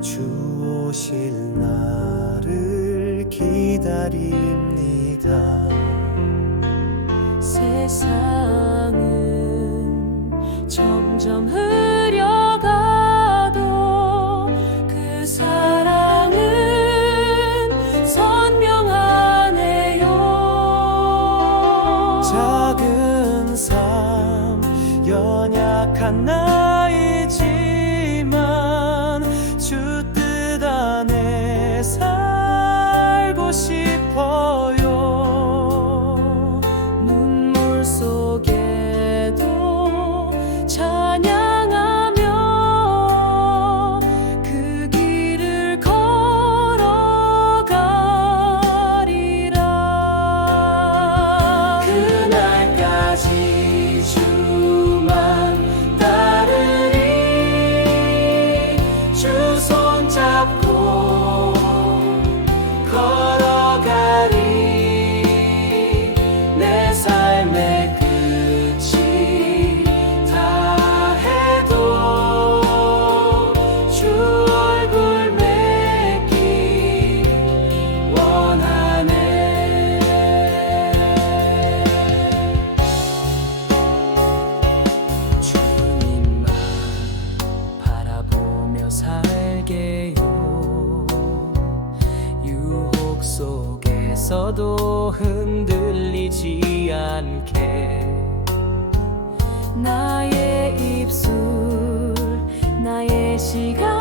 주실 날을 기다립니다. 세상은 점점 흐려가도 그 사랑은 선명하네요. 작은 삶 연약한 나 며 살게요. 유혹 속에서도 흔들리지 않게 나의 입술 나의 시간